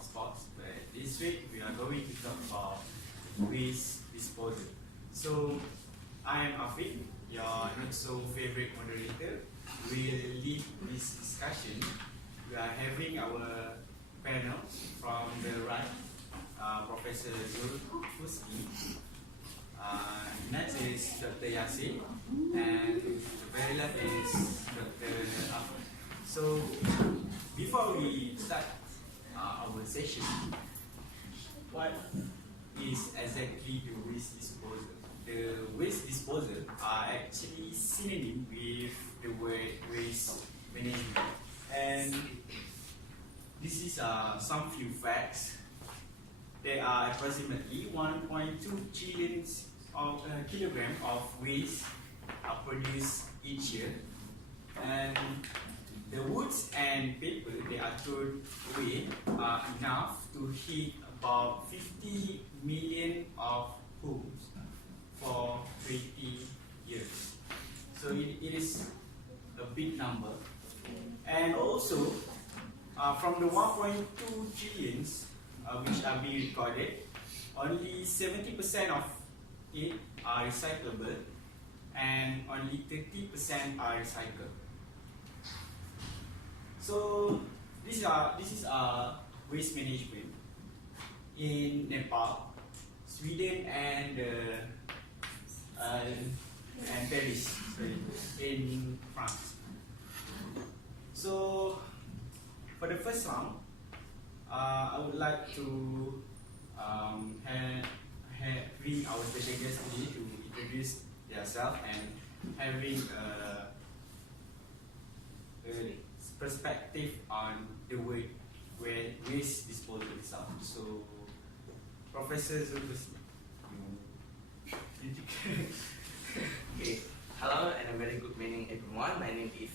about sports, but this week we are going to talk about waste disposal. So, I am Afiq, your not so favorite moderator. We'll lead this discussion. We are having our panel from the right, Professor Zulkifli. Next is Dr. Yasin, and the very left is Dr. Ahmad. So, before we start our session, what is exactly the waste disposal? The waste disposal are actually synonym with the word waste management, and this is some few facts. There are approximately 1.2 trillion kilogram of waste are produced each year, and the woods and paper they are thrown away are enough to heat about 50 million of homes for 20 years. So it is a big number. And also, from the 1.2 trillions which are being recorded, only 70% of it are recyclable and only 30% are recycled. So this is waste management in Nepal, Sweden, and Paris, in France. So for the first round, I would like to bring our special guest today to introduce themselves and having a perspective on the way where waste disposal itself. So, Professor Zulkifli. Okay. Hello and a very good morning, everyone. My name is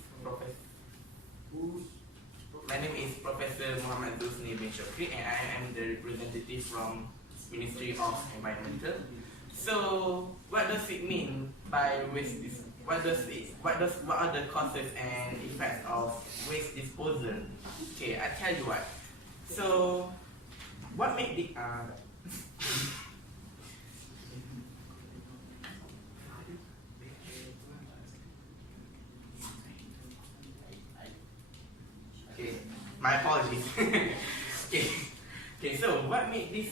Professor Muhammad Zulkifli bin Shokri, and I am the representative from Ministry of Environmental. So, what does it mean by waste disposal? What are the causes and effects of waste disposal? Okay, I tell you what. So, what make the okay, my apologies. Okay. So, what make this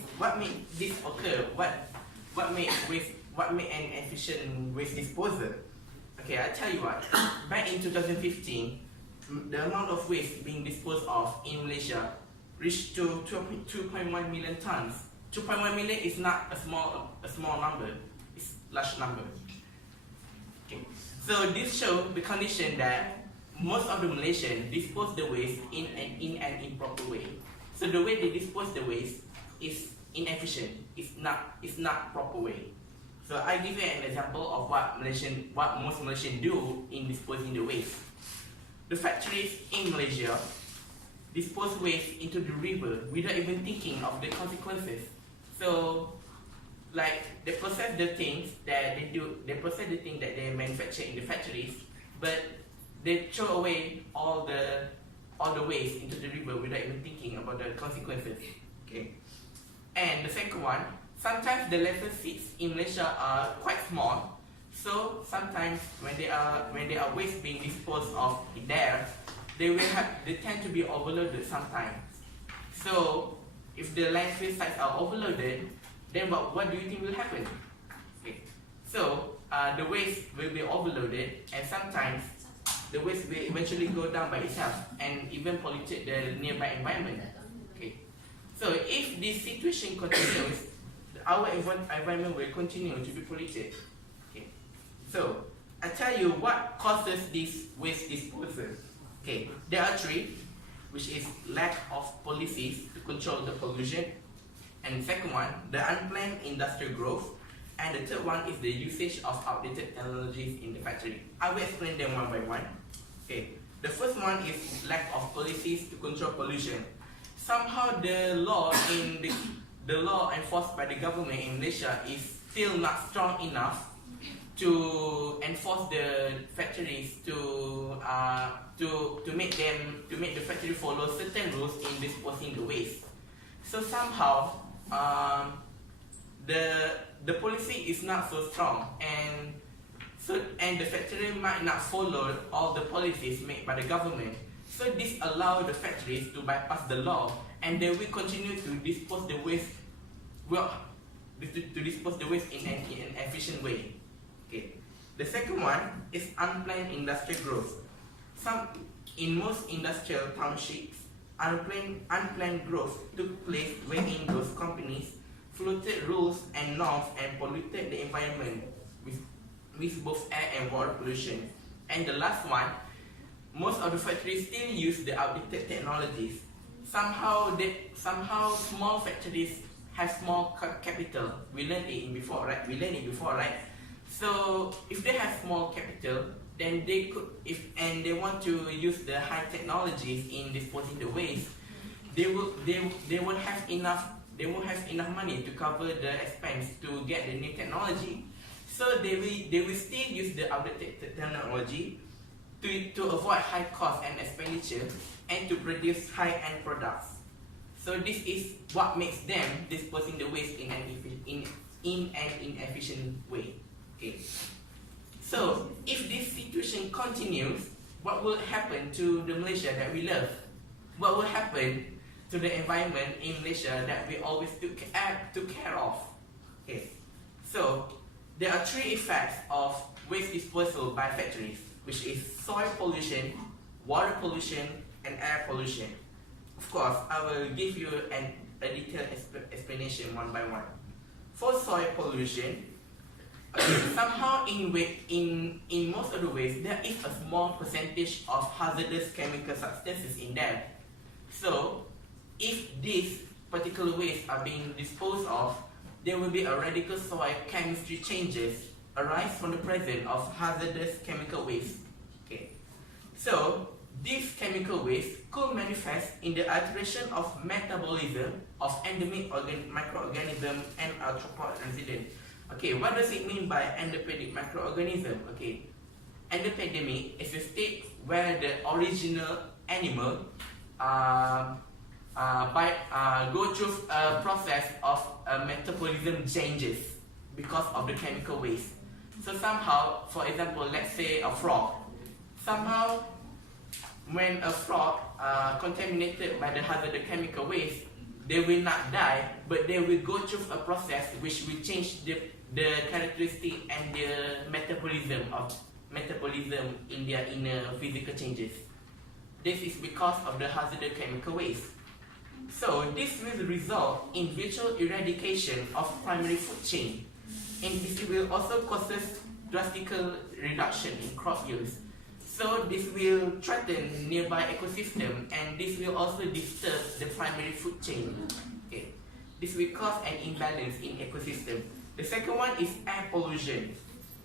occur? What make an efficient waste disposal? Okay, I tell you what. Back in 2015, the amount of waste being disposed of in Malaysia reached to 2.1 million tons. 2.1 million is not a small number; it's a large number. Okay, so this shows the condition that most of the Malaysians dispose the waste in an improper way. So the way they dispose the waste is inefficient. It's not proper way. So I give you an example of what most Malaysians do in disposing the waste. The factories in Malaysia dispose waste into the river without even thinking of the consequences. So, like they process the things that they manufacture in the factories, but they throw away all the waste into the river without even thinking about the consequences. Okay, and the second one. Sometimes the level seats in Malaysia are quite small, so sometimes when they are waste being disposed of there, they tend to be overloaded sometimes. So if the landfill sites are overloaded, then what do you think will happen? Okay. So the waste will be overloaded, and sometimes the waste will eventually go down by itself and even pollute the nearby environment. Okay. So if this situation continues, our environment will continue to be polluted. Okay. So, I tell you what causes this waste disposal. Okay, there are three, which is lack of policies to control the pollution, and the second one, the unplanned industrial growth, and the third one is the usage of outdated technologies in the factory. I will explain them one by one. Okay, the first one is lack of policies to control pollution. Somehow the law enforced by the government in Malaysia is still not strong enough to enforce the factories to make the factory follow certain rules in disposing the waste. So somehow, the policy is not so strong, and the factory might not follow all the policies made by the government. So this allows the factories to bypass the law, and they will continue to dispose the waste, to dispose the waste in an efficient way. Okay. The second one is unplanned industrial growth. In most industrial townships, unplanned growth took place wherein those companies floated rules and norms and polluted the environment with both air and water pollution. And the last one, most of the factories still use the outdated technologies. Somehow small factories have small capital. We learned it before, right? So if they have small capital, then they could, and they want to use the high technologies in disposing the waste, they won't have enough money to cover the expense to get the new technology. So they will still use the outdated technology to avoid high cost and expenditure and to produce high-end products. So this is what makes them disposing the waste in an inefficient way. Okay. So if this situation continues, what will happen to the Malaysia that we love? What will happen to the environment in Malaysia that we always took care of? Okay. So there are three effects of waste disposal by factories, which is soil pollution, water pollution, and air pollution. Of course, I will give you a detailed explanation one by one. For soil pollution, somehow in most of the waste, there is a small percentage of hazardous chemical substances in them. So, if these particular waste are being disposed of, there will be a radical soil chemistry changes arise from the presence of hazardous chemical waste. Okay. So, this chemical waste could manifest in the alteration of metabolism of endemic microorganisms and arthropod resident. Okay, what does it mean by endopedic microorganism? Okay, endopedemic is a state where the original animal go through a process of metabolism changes because of the chemical waste. So somehow, for example, let's say a frog. Somehow, when a frog contaminated by the hazardous chemical waste, they will not die, but they will go through a process which will change the characteristic and the metabolism in their inner physical changes. This is because of the hazardous chemical waste. So this will result in virtual eradication of primary food chain, and this will also causes drastic reduction in crop yields. So this will threaten nearby ecosystem, and this will also disturb the primary food chain. Okay. This will cause an imbalance in ecosystem. The second one is air pollution.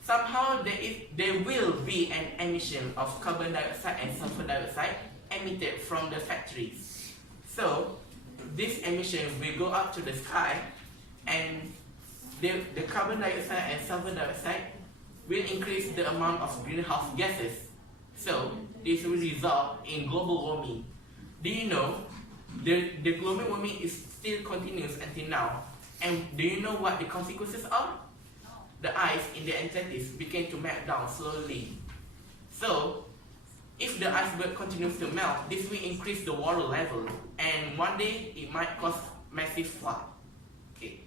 Somehow there will be an emission of carbon dioxide and sulfur dioxide emitted from the factories. So this emission will go up to the sky, and the carbon dioxide and sulfur dioxide will increase the amount of greenhouse gases. So this will result in global warming. Do you know the global warming is still continuous until now? And do you know what the consequences are? The ice in the Antarctic began to melt down slowly. So if the iceberg continues to melt, this will increase the water level, and one day it might cause massive flood. Okay.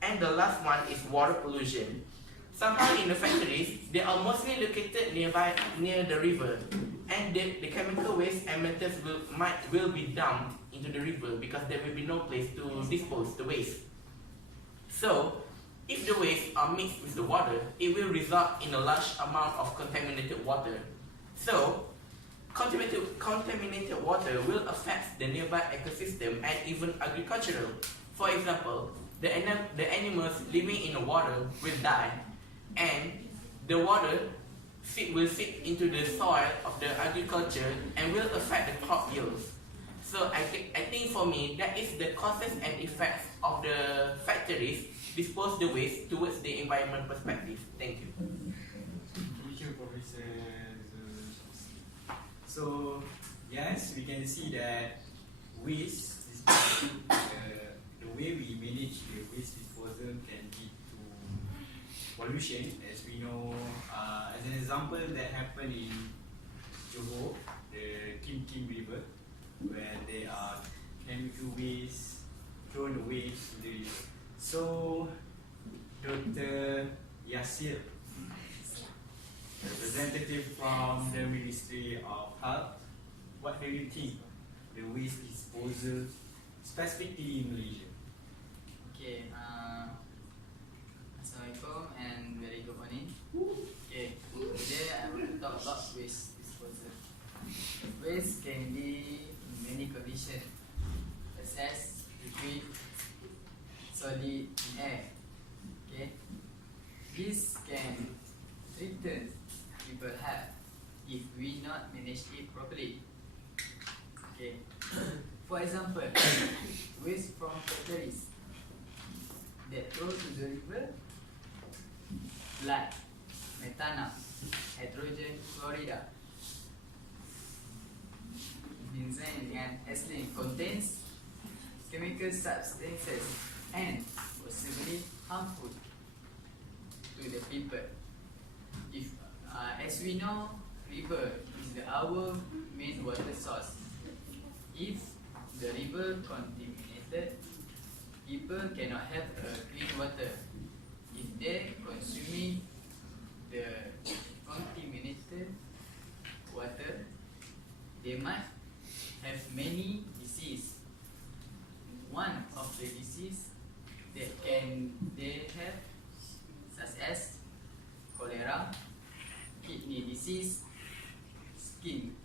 And the last one is water pollution. Somehow in the factories, they are mostly located near the river, and the chemical waste and metals will be dumped into the river because there will be no place to dispose the waste. So, if the waste are mixed with the water, it will result in a large amount of contaminated water. So, contaminated water will affect the nearby ecosystem and even agricultural. For example, the animals living in the water will die, and the water will seep into the soil of the agriculture and will affect the crop yields. So I think for me, that is the causes and effects of the factories dispose the waste towards the environment perspective. Thank you. Thank you, Professor. So yes, we can see that waste is waste disposal can lead to pollution, as we know. As an example, that happened in Johor, the Kim Kim River, where there are chemical waste thrown away to the river. So, Dr. Yasir, representative from the Ministry of Health, what do you think the waste disposal specifically in Malaysia? Okay, Assalamualaikum and very good morning. Okay, today I want to talk about waste disposal. Waste can be in many conditions, such as liquid, solid, and air. Okay, this can threaten people's health if we not manage it properly. Okay, for example, waste from factories that throw to the river, like methanol, hydrogen fluoride, benzene dengan ethylene contains chemical substances and possibly harmful to the people. If, as we know, river is our main water source. If the river contaminated, people cannot have a clean water. If they consuming the contaminated water, they might have many diseases. One of the disease that they have, such as cholera, kidney disease, skin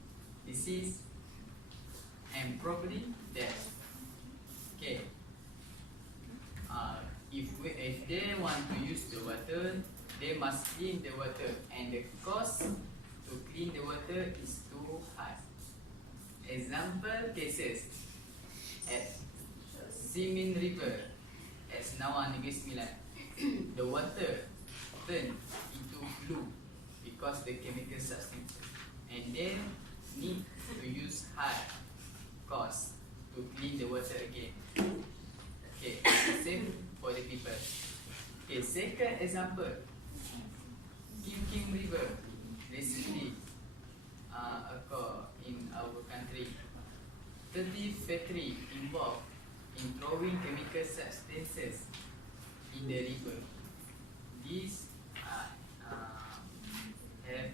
disease, and probably death. Okay. If they want to use the water, they must clean the water, and the cost to clean the water is too high. Example cases at Simin River at Senawang Negeri Sembilan, the water turned into blue because the chemical substance, and they need to use high cost to clean the water again. Okay, same for the people. Okay, second example, Kim Kim River recently occur in our country. 30 factory involved in throwing chemical substances in the river. These have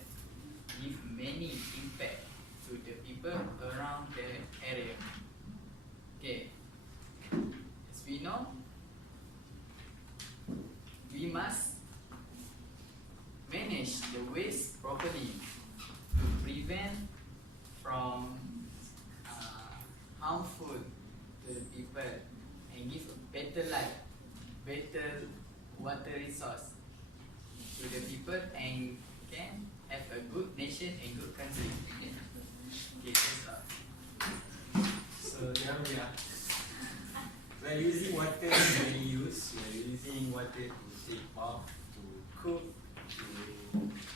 give many impact to the people around the area. Okay, as we know, we must manage the waste properly to prevent from harmful to the people and give a better life, better water resource to the people, and can have a good nation and good country. Okay, that's all. So there we are. We are using water to daily use. We are using water to take bath, to cook, to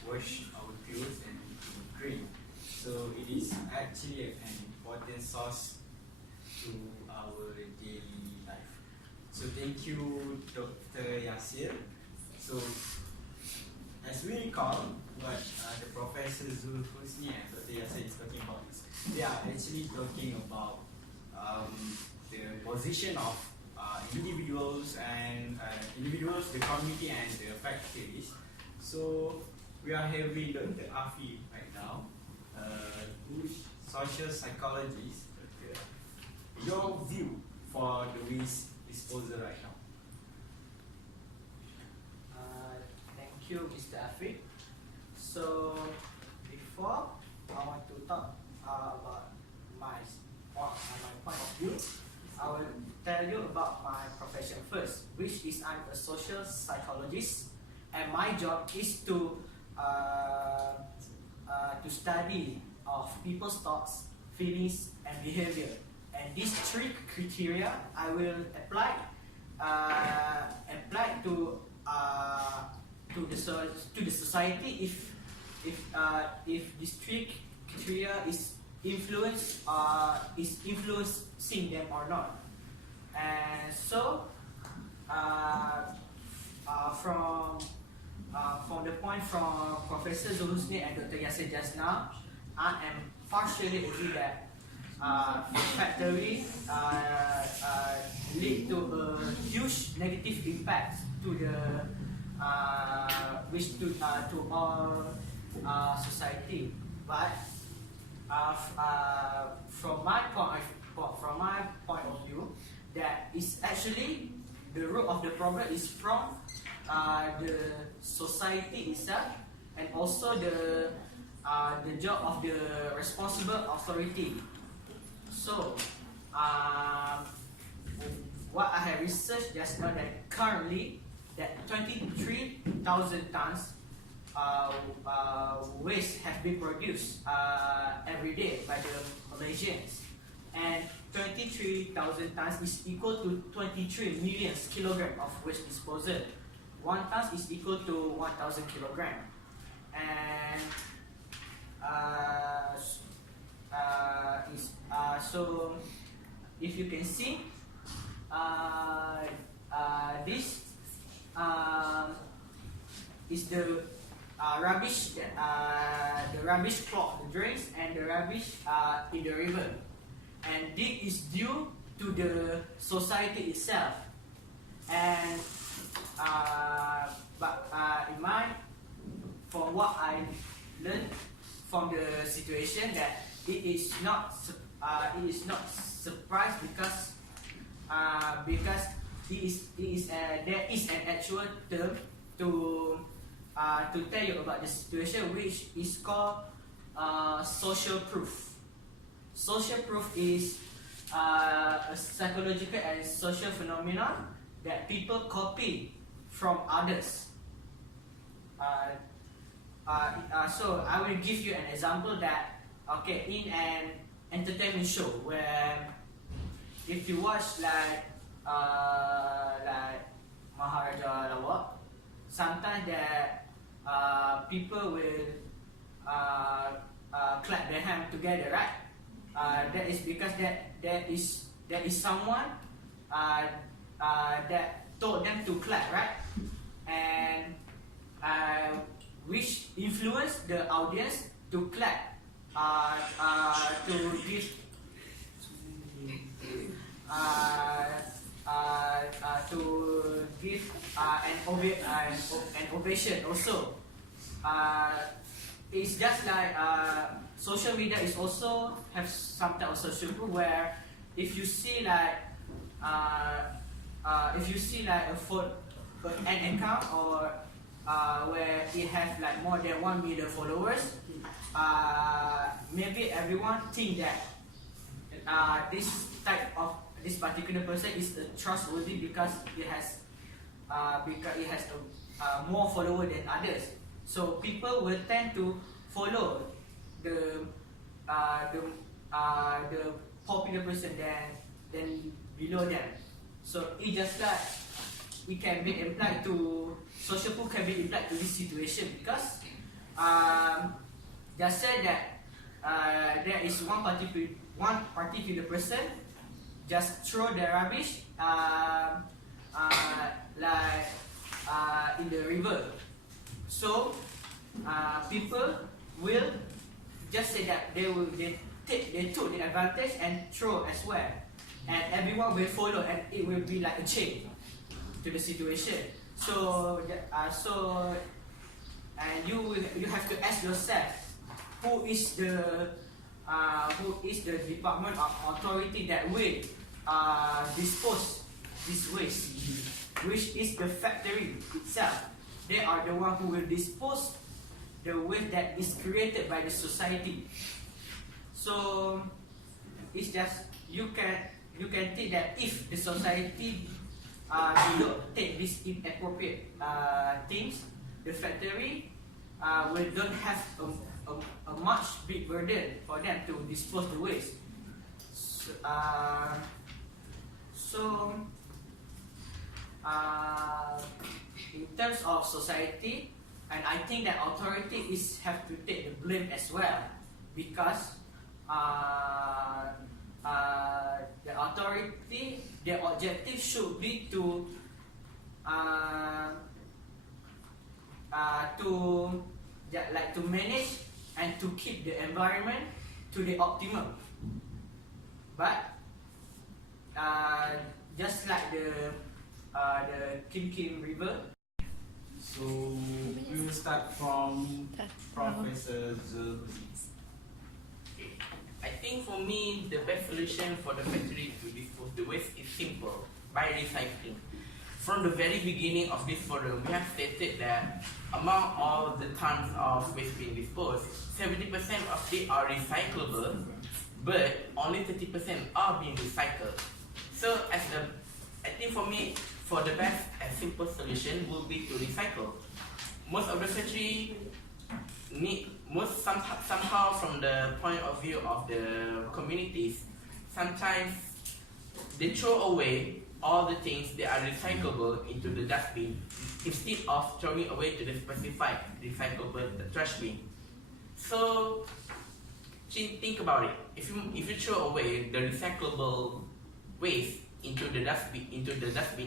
wash our clothes, and to drink. So it is actually an important source to our daily life. So thank you, Dr. Yasir. So as we recall what the Professor Zul Husni and Dr. Yasir is talking about, they are actually talking about the position of individuals, the community, and the factories. So we are having Dr. Afi right now, who's social psychologist. Your view for the waste disposal right now? Thank you, Mr. Afri. So, before I want to talk about my point of view, I will tell you about my profession first, which is I'm a social psychologist, and my job is to study of people's thoughts, feelings, and behavior. And these three criteria I will apply to the society if this three criteria is influencing them or not. And so point from Professor Zulhusni and Dr. Yasir just now, I am partially agree that factory lead to a huge negative impact to the to all society. But from my point of view, that is actually the root of the problem is from the society itself, and also the job of the responsible authority. So, what I have researched just now that currently that 23,000 tons waste have been produced every day by the Malaysians, and 23,000 tons is equal to 23 million kilograms of waste disposal. 1 ton is equal to 1,000 kilograms, and so if you can see, this is the rubbish that the rubbish clog the drains and the rubbish in the river, and this is due to the society itself. And from what I learned from the situation, that it is not surprise because there is an actual term to tell you about the situation, which is called social proof. Social proof is a psychological and social phenomenon that people copy from others. So I will give you an example that, okay, in an entertainment show where if you watch like Maharaja Lawak, sometimes that people will clap their hands together, right? That is because there is someone that told them to clap, right? And which influenced the audience to clap, to give an ovation also. It's just like social media is also have some type of social proof where if you see like an account or where it has like more than 1 million followers, maybe everyone think that this particular person is trustworthy because it has more followers than others. So people will tend to follow the popular person than below them. So it just like it can be applied to social proof, can be applied to this situation because just say that there is one particular person just throw the rubbish in the river. So people will just say that they took the advantage and throw as well, and everyone will follow, and it will be like a chain to the situation. So and you have to ask yourself, who is the department of authority that will dispose this waste, which is the factory itself. They are the one who will dispose the waste that is created by the society. So it's just you can think that if the society do not take these inappropriate things, the factory will don't have a much big burden for them to dispose the waste. So in terms of society, and I think that authorities have to take the blame as well, because the authority, their objective should be to to manage and to keep the environment to the optimum. But just like the Kim Kim River. So we will start from Professor Zulhuzi. I think for me, the best solution for the factory to dispose the waste is simple, by recycling. From the very beginning of this forum, we have stated that among all the tons of waste being disposed, 70% of it are recyclable, but only 30% are being recycled. So I think for me, for the best and simple solution will be to recycle. Most of the factory somehow from the point of view of the communities, sometimes they throw away all the things that are recyclable into the dustbin instead of throwing away to the specified recyclable trash bin. So think about it. If you throw away the recyclable waste into the dustbin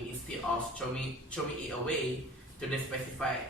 instead of throwing it away to the specified